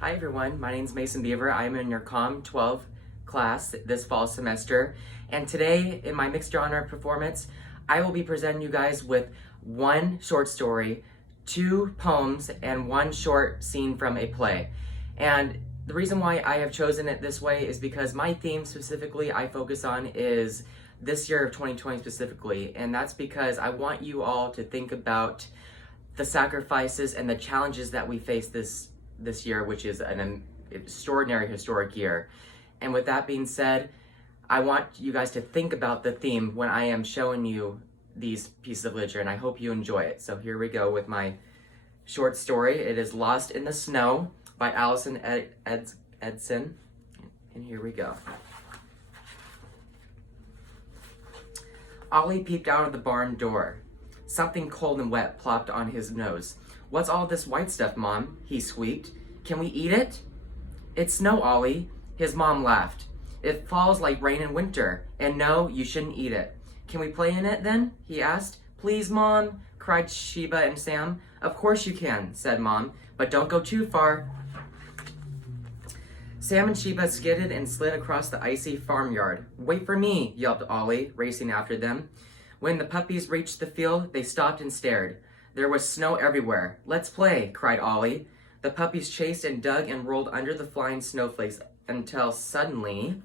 Hi everyone, my name is Mason Beaver. I'm in your Comm 12 class this fall semester, and today in my mixed genre performance, I will be presenting you guys with one short story, two poems, and one short scene from a play. And the reason why I have chosen it this way is because my theme specifically I focus on is this year of 2020 specifically, and that's because I want you all to think about the sacrifices and the challenges that we face this year, which is an extraordinary historic year. And with that being said, I want you guys to think about the theme when I am showing you these pieces of literature, and I hope you enjoy it. So here we go with my short story. It is Lost in the Snow by Allison Edson. And here we go. Ollie peeped out of the barn door. Something cold and wet plopped on his nose. "What's all this white stuff, Mom?" he squeaked. "Can we eat it?" "It's snow, Ollie." His mom laughed. "It falls like rain in winter, and no, you shouldn't eat it." "Can we play in it then?" he asked. "Please, Mom," cried Sheba and Sam. "Of course you can," said Mom, "but don't go too far." Sam and Sheba skidded and slid across the icy farmyard. "Wait for me," yelped Ollie, racing after them. When the puppies reached the field, they stopped and stared. There was snow everywhere. "Let's play," cried Ollie. The puppies chased and dug and rolled under the flying snowflakes until suddenly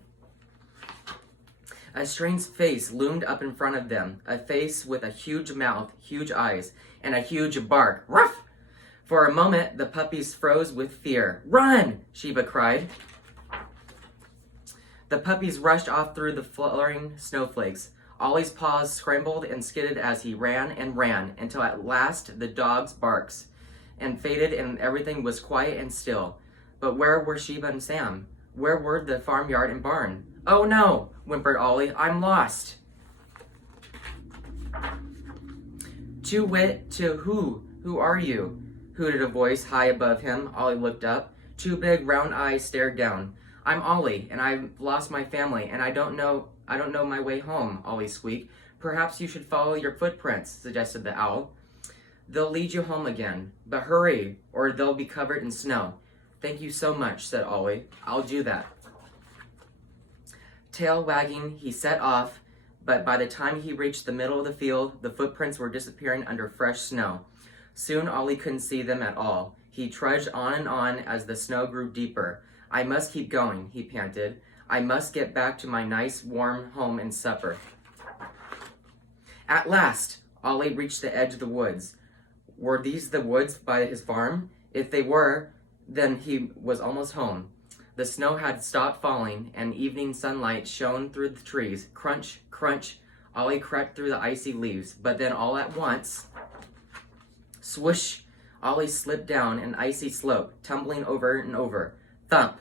a strange face loomed up in front of them, a face with a huge mouth, huge eyes, and a huge bark. Ruff! For a moment, the puppies froze with fear. "Run!" Sheba cried. The puppies rushed off through the flurrying snowflakes. Ollie's paws scrambled and skidded as he ran and ran, until at last the dog's barks and faded and everything was quiet and still. But where were Sheba and Sam? Where were the farmyard and barn? "Oh no," whimpered Ollie, "I'm lost." To who? Who are you?" hooted a voice high above him. Ollie looked up. Two big round eyes stared down. "I'm Ollie, and I've lost my family, and I don't know my way home," Ollie squeaked. "Perhaps you should follow your footprints," suggested the owl. "They'll lead you home again. But hurry, or they'll be covered in snow." "Thank you so much," said Ollie. "I'll do that." Tail wagging, he set off, but by the time he reached the middle of the field, the footprints were disappearing under fresh snow. Soon Ollie couldn't see them at all. He trudged on and on as the snow grew deeper. "I must keep going," he panted. "I must get back to my nice, warm home and supper." At last, Ollie reached the edge of the woods. Were these the woods by his farm? If they were, then he was almost home. The snow had stopped falling, and evening sunlight shone through the trees. Crunch, crunch, Ollie crept through the icy leaves, but then all at once, swoosh, Ollie slipped down an icy slope, tumbling over and over. Thump!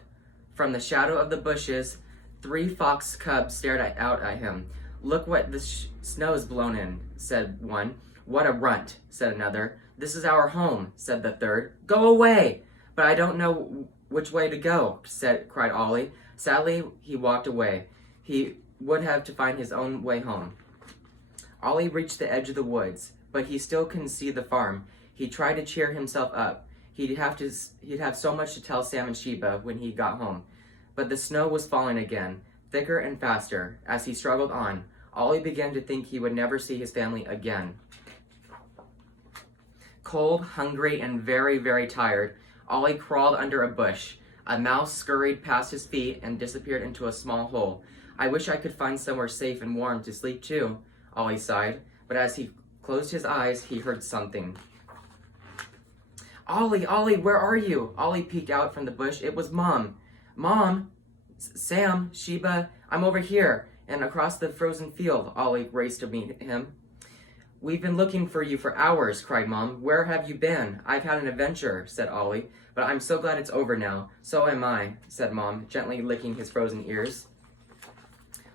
From the shadow of the bushes, 3 fox cubs stared out at him. "Look what the snow's blown in," said one. "What a runt," said another. "This is our home," said the third. "Go away!" "But I don't know which way to go," cried Ollie. Sadly, he walked away. He would have to find his own way home. Ollie reached the edge of the woods, but he still couldn't see the farm. He tried to cheer himself up. He'd have so much to tell Sam and Sheba when he got home. But the snow was falling again, thicker and faster. As he struggled on, Ollie began to think he would never see his family again. Cold, hungry, and very, very tired, Ollie crawled under a bush. A mouse scurried past his feet and disappeared into a small hole. "I wish I could find somewhere safe and warm to sleep too," Ollie sighed. But as he closed his eyes, he heard something. "Ollie, Ollie, where are you?" Ollie peeked out from the bush. It was Mom. "Mom? Sam, Sheba, I'm over here and across the frozen field." Ollie raced to meet him. "We've been looking for you for hours," cried Mom. "Where have you been?" "I've had an adventure," said Ollie, "but I'm so glad it's over now." "So am I," said Mom, gently licking his frozen ears.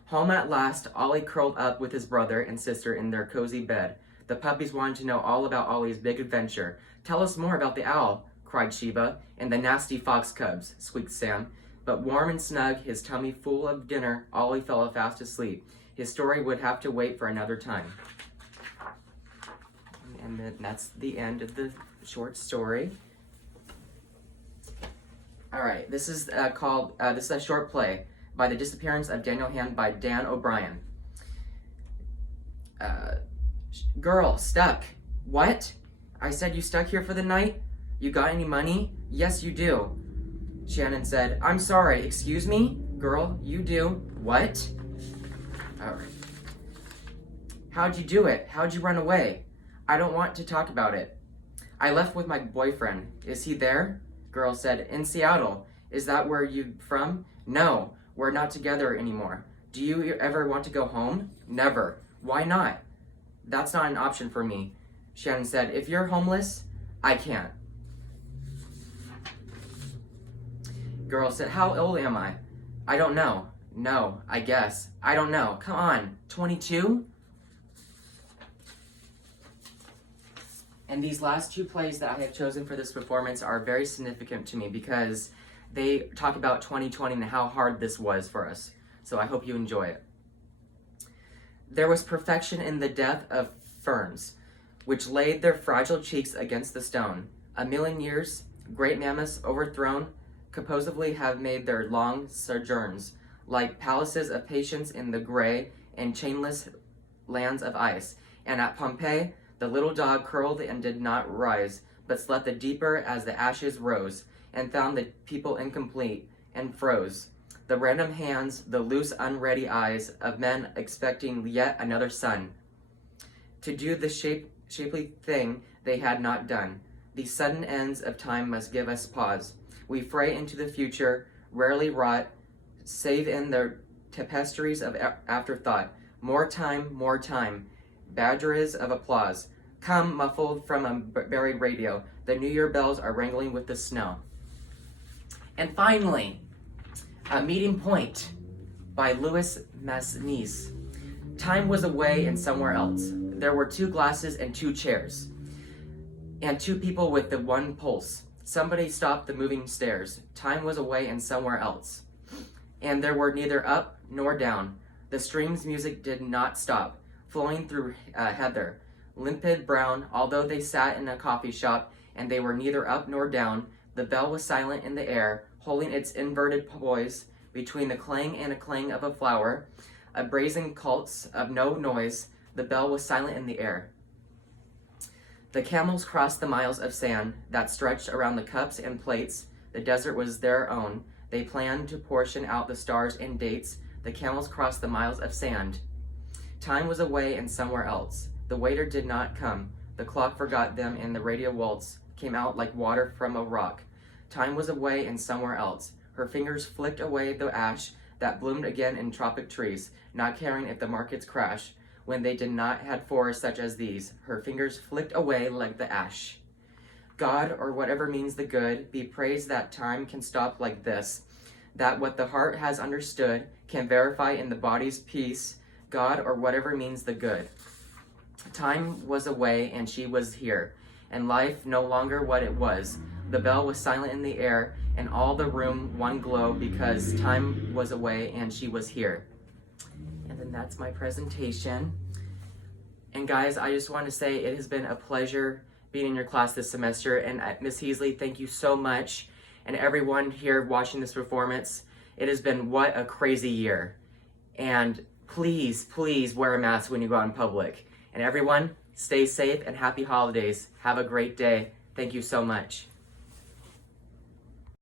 Home at last, Ollie curled up with his brother and sister in their cozy bed. The puppies wanted to know all about Ollie's big adventure. "Tell us more about the owl," cried Sheba. "And the nasty fox cubs," squeaked Sam. But warm and snug, his tummy full of dinner, Ollie fell fast asleep. His story would have to wait for another time. And then that's the end of the short story. All right, this is this is a short play by The Disappearance of Daniel Hand by Dan O'Brien. Girl, stuck. What? I said you stuck here for the night? You got any money? Yes, you do. Shannon said, I'm sorry, excuse me? Girl, you do. What? All right. How'd you do it? How'd you run away? I don't want to talk about it. I left with my boyfriend. Is he there? Girl said, in Seattle. Is that where you from? No, we're not together anymore. Do you ever want to go home? Never. Why not? That's not an option for me. Shannon said, if you're homeless, I can't. Girl said, how old am I? I don't know. No, I guess. I don't know. Come on, 22? And these last two plays that I have chosen for this performance are very significant to me because they talk about 2020 and how hard this was for us. So I hope you enjoy it. There was perfection in the death of ferns, which laid their fragile cheeks against the stone. A million years, great mammoths overthrown, composively have made their long sojourns, like palaces of patience in the gray and chainless lands of ice. And at Pompeii, the little dog curled and did not rise, but slept the deeper as the ashes rose, and found the people incomplete, and froze. The random hands, the loose, unready eyes of men expecting yet another sun, to do the shapely thing they had not done. These sudden ends of time must give us pause. We fray into the future, rarely wrought, save in the tapestries of afterthought. More time, badgers of applause. Come muffled from a buried radio. The New Year bells are wrangling with the snow. And finally, A Meeting Point by Louis Massenet. Time was away and somewhere else. There were 2 glasses and 2 chairs, and 2 people with the one pulse. Somebody stopped the moving stairs. Time was away and somewhere else. And there were neither up nor down. The stream's music did not stop, flowing through heather, limpid brown, although they sat in a coffee shop, and they were neither up nor down. The bell was silent in the air, holding its inverted poise between the clang and a clang of a flower, a brazen cults of no noise. The bell was silent in the air. The camels crossed the miles of sand that stretched around the cups and plates. The desert was their own. They planned to portion out the stars and dates. The camels crossed the miles of sand. Time was away and somewhere else. The waiter did not come. The clock forgot them, and the radio waltz came out like water from a rock. Time was away and somewhere else. Her fingers flicked away the ash that bloomed again in tropic trees, not caring if the markets crash. When they did not had forests such as these, her fingers flicked away like the ash. God, or whatever means the good, be praised that time can stop like this, that what the heart has understood can verify in the body's peace. God, or whatever means the good. Time was away and she was here, and life no longer what it was. The bell was silent in the air, and all the room one glow because time was away and she was here. And then that's my presentation. And guys, I just want to say it has been a pleasure being in your class this semester. And Miss Heasley, thank you so much. And everyone here watching this performance, it has been what a crazy year. And please, please wear a mask when you go out in public. And everyone, stay safe and happy holidays. Have a great day. Thank you so much.